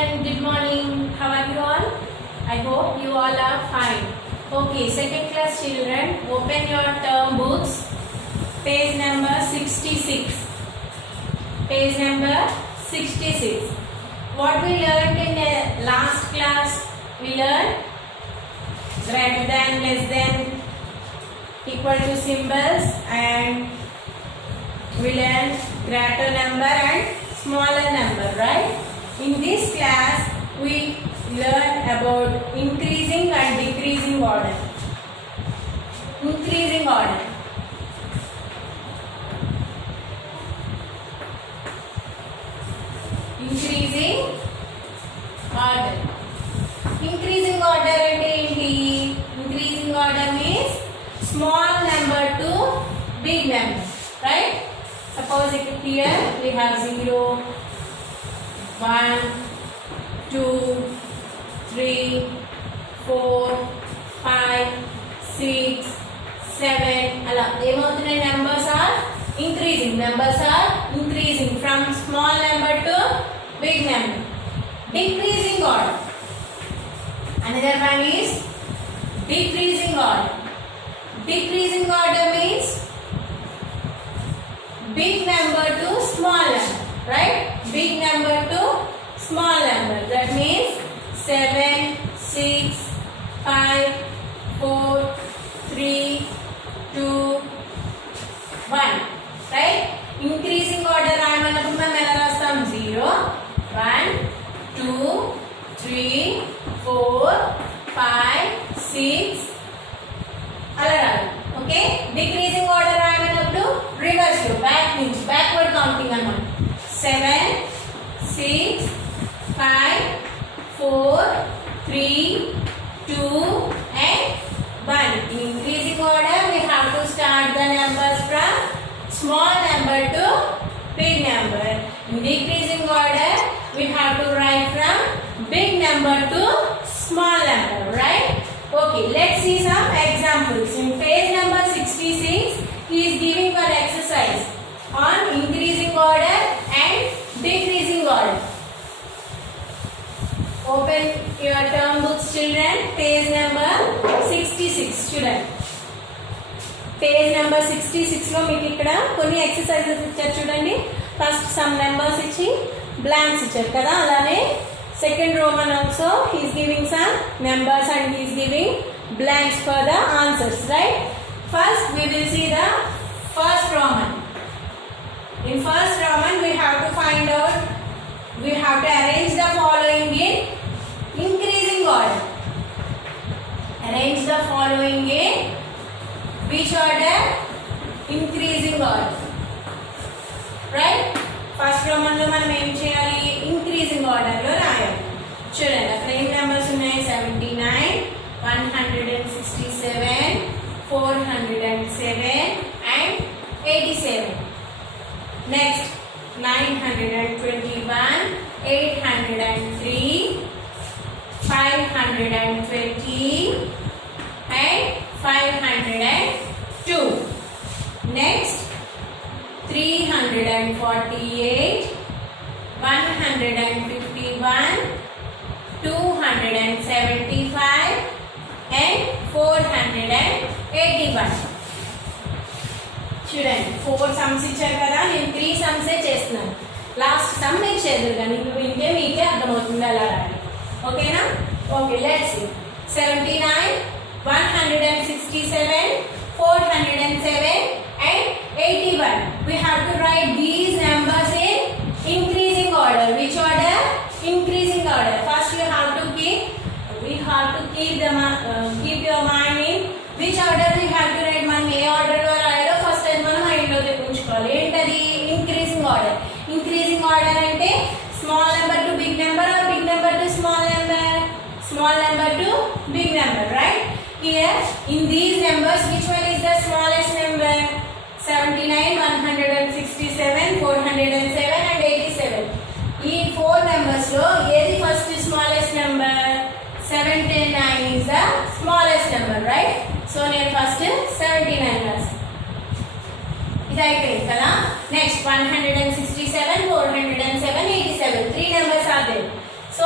children, good morning. How are you all? I hope you all are fine. Okay, second class children, open your term books. Page number 66. Page number 66. What we learned in the last class? We learned greater than, less than, equal to symbols, and we learned greater number and smaller number, right? In this class, we learn about increasing and decreasing order. Increasing order. Increasing order. Increasing order ante enti? Increasing order means small number to big number, right? Suppose here we have 0, 1, 2, 3, 4, 5, 6, 7. Ala emoutunnayi numbers are increasing. Numbers are increasing from small number to big number. Decreasing order. Another one is decreasing order. Decreasing order means big number to small number, right? Big number to small number. That means 7, 6, 5, 4, 3, 2, 1. Right? Increasing order రాయమన్నప్పుడు మనం ఎలా రాస్తాం? 0, 1, 2, 3, 4, 5, 6 అలా రాయాలి. Okay? Decreasing order రాయమన్నప్పుడు reverse లో back నుంచి backward counting అన్నమాట. 7, 6, 5, 4, 3, 2 and 1. In increasing order, we have to start the numbers from small number to big number. In decreasing order, we have to write from big number to small number, right? Okay, let's see some examples. In page number 66, he is giving one exercise on increasing order and decreasing order. Open your term books, children. Page number 66, children. Page number 66 లో మీకు ఇక్కడ కొన్ని exercises ఇచ్చారు చూడండి. First some numbers ఇచ్చి blanks ఇచ్చారు కదా, అలానే second Roman also he is giving some numbers and he is giving blanks for the answers, right? First we will see the first roman. In first roman we have to find out, we have to arrange the following in increasing order. Arrange the following in which order? Increasing order, right? First Roman లో మనం ఏం చేయాలి? Increasing order లో రాయాలి. చూడండి అక్కడ ఏం numbers ఉన్నాయి? 79, 167, 407 and 87. Next 921, 803, 520 and 502. Next 348, 151, 275 and 481. చూడండి 4 సమ్స్ ఇచ్చారు కదా, నేను 3 సమ్సే చేస్తున్నాను. లాస్ట్ సమ్ మీరు చేద్దరు కానీ మీకు వింటే మీకే అర్థమవుతుంది అలా రాయాలి. ఓకేనా? Okay, let's see. 79, 167, 407 and 81. We have to write these numbers in increasing order. Which order? Increasing order. First we have to keep your mind in which order we have to write. మనం ఏ order లో రాయాలో first time మనం mind లో తెప్పించుకోవాలి. ఏంటది? Increasing order. Increasing order అంటే small number to big number or big number to small number? Small number to big number, right? Here in these numbers, which one is the smallest number? 79, 167, 407 and 87. ఈ 4 numbers లో ఏది first smallest number? 79 is the smallest number, right? So నేను first 79 రాస్తాను. ఇది అయిపోయింది కదా. Next 167, 407, 87. 3 numbers are there. So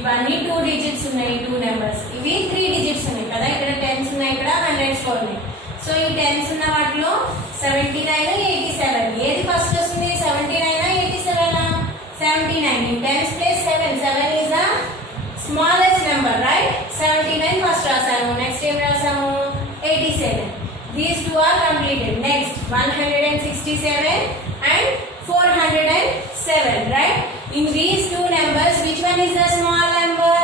ఇవన్నీ 2 digits ఉన్నాయి, 2 నెంబర్స్. ఇవి 3 డిజిట్స్ ఉన్నాయి కదా, ఇక్కడ 10s ఉన్నాయి, ఇక్కడ 100s ఉన్నాయి. సో ఈ 10s ఉన్న వాటిలో 79 87 ఏది ఫస్ట్ వస్తుంది? 79 87 79. In 10s place 7 is the smallest number, right? 79 first రాసాము, next ఏం రాసాము? 87. These two are completed. Next 167 and 407, right? In these two numbers, which one is the small number?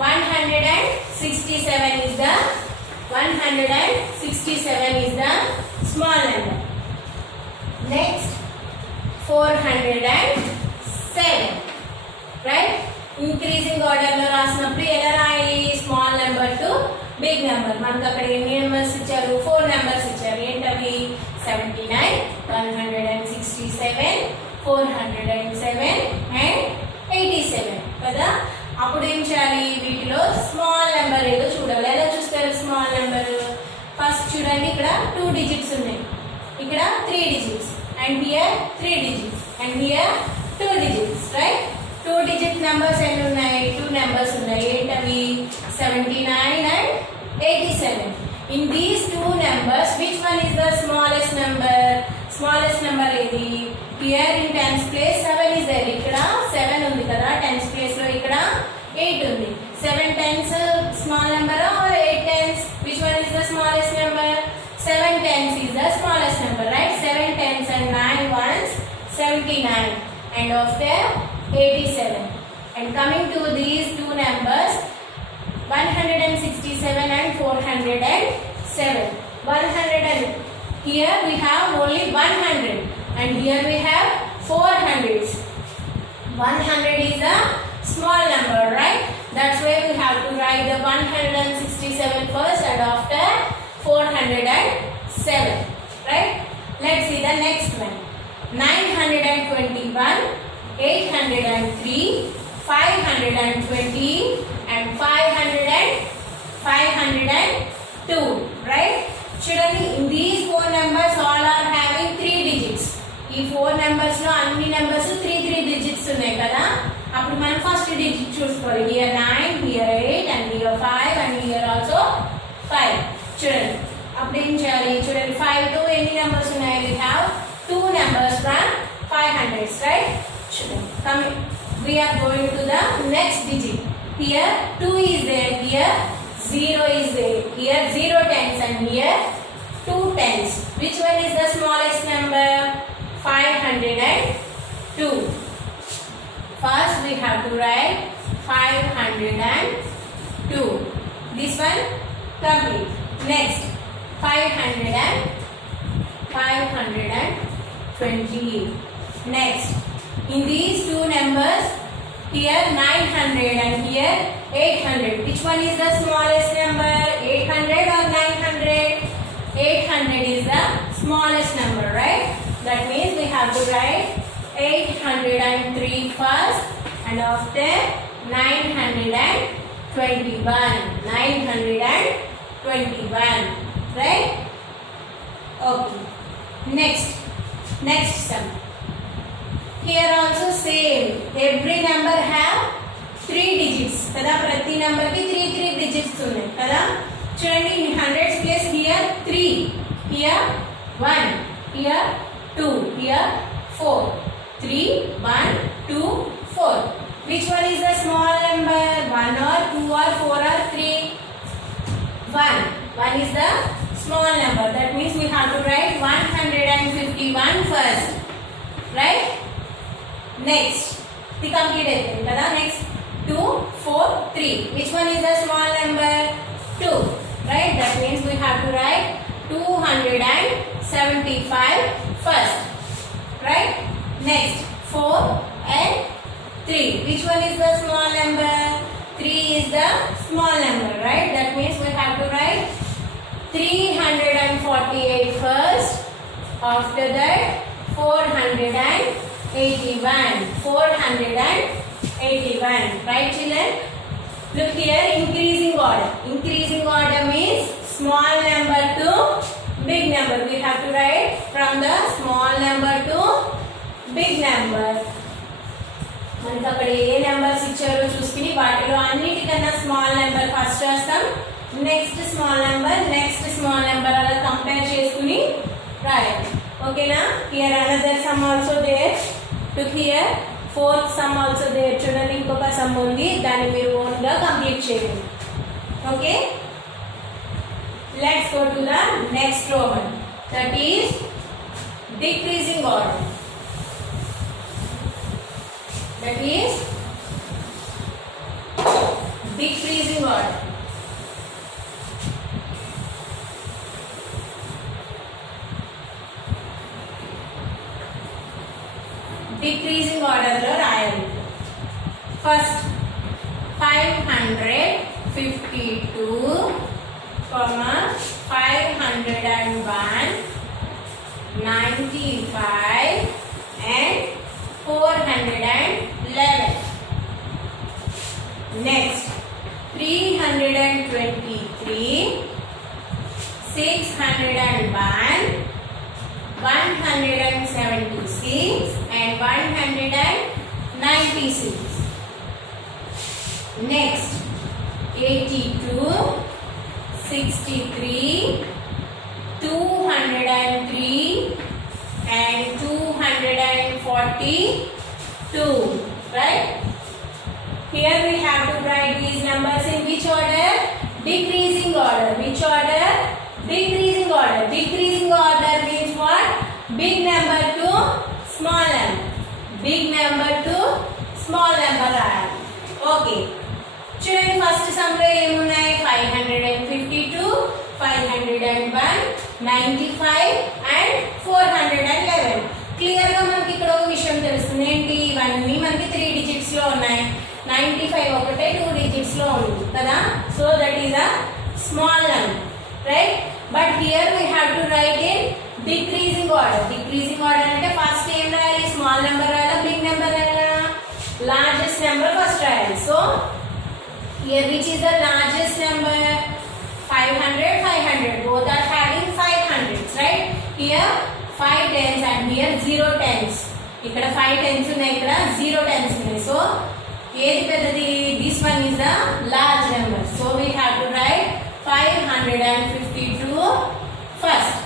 167 is the small number. Next 407, right? Increasing order లో రాసినప్పుడు ఎలా రాయాలి? Small number to big number. మనకు అక్కడ ఎన్ని numbers ఇచ్చారు? 4 numbers ఇచ్చారు. ఏంటవి? 79, 167, 407 and 87 కదా. అప్పుడు ఏం చేయాలి? వీటిలో స్మాల్ నెంబర్ ఏదో చూడాలి. ఎలా చూస్తారు స్మాల్ నెంబర్? ఫస్ట్ చూడండి, ఇక్కడ 2 డిజిట్స్ ఉన్నాయి, ఇక్కడ 3 digits, and here 3 digits, and here 2 digits, right? 2 digit numbers ఎన్ని ఉన్నాయి? 2 నెంబర్స్ ఉన్నాయి. ఏంటవి? 79 and 87. In these 2 numbers, which one is the smallest number? Smallest number ఏది? Here in tens place 7 is there. ఇక్కడ 7 ఉంది కదా, tens place లో ఇక్కడ 8 ఉంది. 7 tens small number or 8 tens? Which one is the smallest number? 7 tens is the smallest number, right? 7 tens and 9 ones 79, and after 87. And coming to these 2 numbers, 167 and 407. 100 and here we have only 100, and here we have 400s. 100 is a small number, right? That's why we have to write the 167 first and after 407, right? Let's see the next one. 921, 803, 520 and 502, right? చూడండి, in these 4 numbers all are having 3 digits. ఈ 4 numbers లో అన్ని numbers 3 digits ఉన్నాయి కదా. అప్పుడు మనం first digit చూసుకోవాలి. here 9, here 8 and here 5 and here also 5. చూడండి, అప్పుడు ఏం చేయాలి? చూడండి, 5 తో ఎన్ని numbers ఉన్నాయి? we have 2 numbers from 500s, right? చూడండి, coming we are going to the next digit. Here 2 is there, here 0 is there, here 0 tens and here 2 tens. Which one is the smallest number? 502. First we have to write 502. This one complete. Next 520. Next, in these 2 numbers, here 900 and here 800. Which one is the smallest number? 800 or 900? 800 is the smallest number, right? That means we have to write 803 first and after 921. 921, right? Okay. Next sum. Here also same. Every number have 3 digits. kada prati number ki 3 digits ఉన్నాయి కదా. చూడండి, in hundreds place here 3, here 1, here 2, here 4. 3, 1, 2, 4. Which one is the small number? 1 or 2 or 4 or 3? 1. 1 is the small number. That means we have to write 151 first, right? Next, the complete అయిపోయింది కదా. Next 2, 4, 3. Which one is the small number? 2, right? That means we have to write 275 first, right? Next 4 and 3. Which one is the small number? 3 is the small number, right? That means we have to write 348 first. After that 481. 481, right children? Look here, increasing order. Increasing order means small number to big number. We have to write from the small number to big number. మనకి అక్కడ ఏ numbers ఇచ్చారో చూసుకుని వాటి small number first రాస్తాం, next small number అలా compare చేసుకుని రాయాలి. ఓకేనా? Here another sum also there, to here fourth sum also there. చూడండి ఇంకొక సమ్ ఉంది, దాన్ని మీరు ఓన్గా కంప్లీట్ చేయండి. Okay, let's go to the next Roman, that is decreasing order. That is decreasing order. Decreasing order lo rayali. First 552, 501, 95 and 411. Next 323, 601, 176 and 196. Next 82, 63, 203 and 242. Right? Here we have to write these numbers in which order? Decreasing order. Which order? Decreasing order. Decreasing order means what? Big number to small number. Big number to small number. Okay. చూడండి first some లో ఏమున్నాయి? 552, 501, 95 and 411. Clear గా మనకి ఇక్కడ ఒక విషయం తెలుస్తుంది. ఏంటి? ఇవన్నీ మనకి 3 డిజిట్స్ లో ఉన్నాయి. 95 ఒకటే 2 డిజిట్స్ లో ఉంది కదా. So that is a small number, right? But here we have to write in decreasing order. Decreasing order అంటే ఫస్ట్ ఏం రాయాలి? స్మాల్ నెంబర్ రాయాలా, బిగ్ నెంబర్ రాయాలా? లార్జెస్ట్ నెంబర్ ఫస్ట్ రాయాలి. So here which is the largest number? 500, 500. Both are having 500s, right? Here 5 tens and here 0 tens. ఇక్కడ 5 tens ఉన్నాయి, ఇక్కడ 0 tens ఉన్నాయి. So ఏది పెద్దది? This one is the large number. So we have to write 552 first,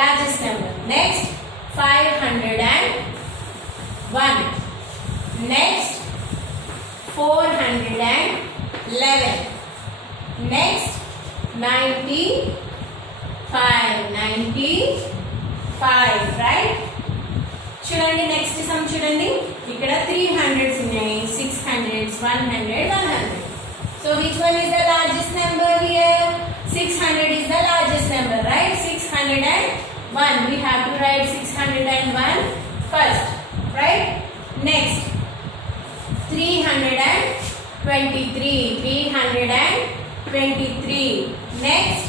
largest number. Next 501. Next 411. Next 95, right? చూడండి next some చూడండి, ఇక్కడ 300s ఉన్నాయి, 600s, 100, 100. So which one is the largest number here? 600 is the largest number, right? 601. We have to write 601 first, right? Next 323. Next,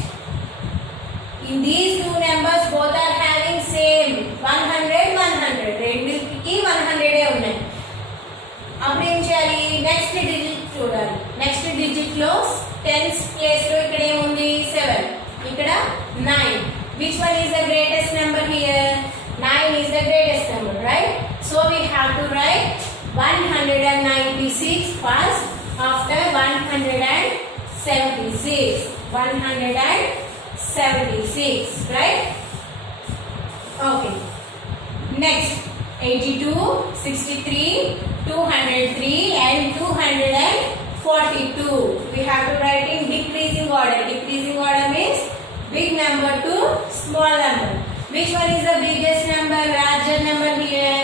in these two numbers both are having same 100, 100. రెండికి 100 ఏ ఉన్నాయి. అప్పుడు ఏం చేయాలి? Next digit చూడాలి. Next digit లో tens place లో ఇక్కడ ఏముంది? 7. ఇక్కడ 9. Which one is the greatest number here? 9 is the greatest number, right? So we have to write 196 first, after 176. 176, right? Okay. Next 82, 63, 203 and 242. We have to write in decreasing order. Decreasing order means big number to small number. Which one is the biggest number? Larger number here.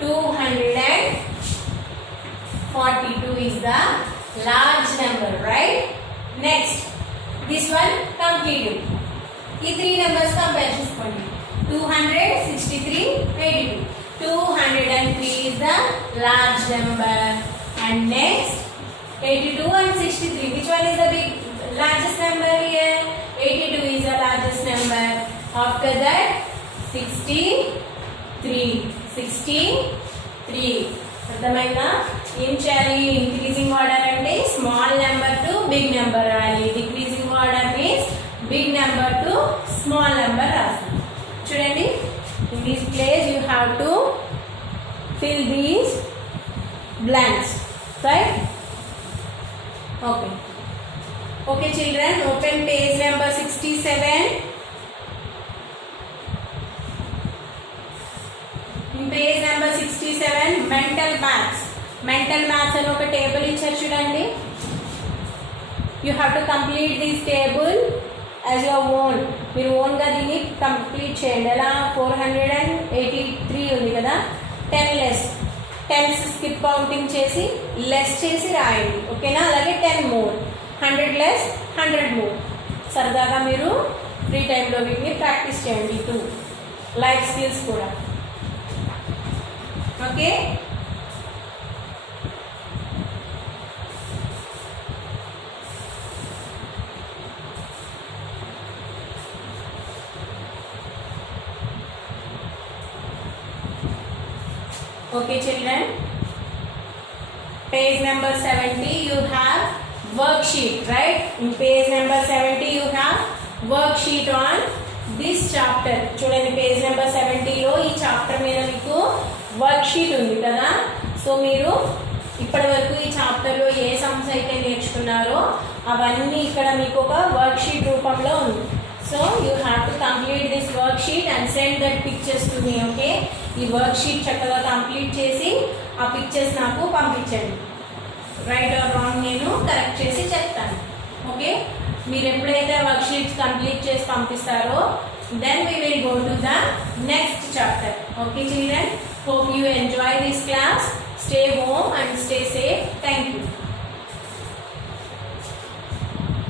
242 is the large number, right? Next, this one completed. These 3 numbers compare చేసుకోండి. 200, 63, 82. 203 is the large number. And next 82 and 63. Which one is the largest number here? 82 is the largest number. After that 63. అర్థమైందా? ఏం చేయాలి? Increasing order అంటే small number to big number రాయాలి. Decreasing order means big number to small number రాస్తాం. చూడండి, in this place you have to fill these blanks, right? Okay. Okay, children, open page number 67. In page number 67, mental maths. Mental maths అని ఒక table ఇచ్చారు చూడండి. You have to complete this table as your own. మీరు ఓన్గా దీన్ని complete చేయండి. ఎలా 483 ఉంది కదా, 10 లెస్, 10 స్కిప్ కౌంటింగ్ చేసి లెస్ చేసి రాయండి. ఓకేనా? అలాగే 10 మోర్, 100 లెస్, 100 మోర్. సరదాగా మీరు ఫ్రీ టైంలో వీటిని ప్రాక్టీస్ చేయండి. 2 లైఫ్ స్కిల్స్ కూడా. Okay. Okay, children, page number 70 you have worksheet, right? In page number 70 you have worksheet on this chapter. చూడండి, పేజ్ నెంబర్ 70లో ఈ చాప్టర్ మీద మీకు వర్క్షీట్ ఉంది కదా. సో మీరు ఇప్పటి వరకు ఈ చాప్టర్లో ఏ సమ్స్ అయితే నేర్చుకున్నారో అవన్నీ ఇక్కడ మీకు ఒక వర్క్షీట్ రూపంలో ఉంది. So you have to complete this worksheet and send that pictures to me. Okay, ఈ వర్క్షీట్ చక్కగా కంప్లీట్ చేసి ఆ పిక్చర్స్ నాకు పంపించండి. రైట్ ఆర్ రాంగ్ నేను కరెక్ట్ చేసి చెప్తాను. ఓకే, మీరు ఎప్పుడైతే వర్క్షీట్స్ కంప్లీట్ చేసి పంపిస్తారో then we will go to the next chapter. Okay, children, hope you enjoy this class. Stay home and stay safe. Thank you.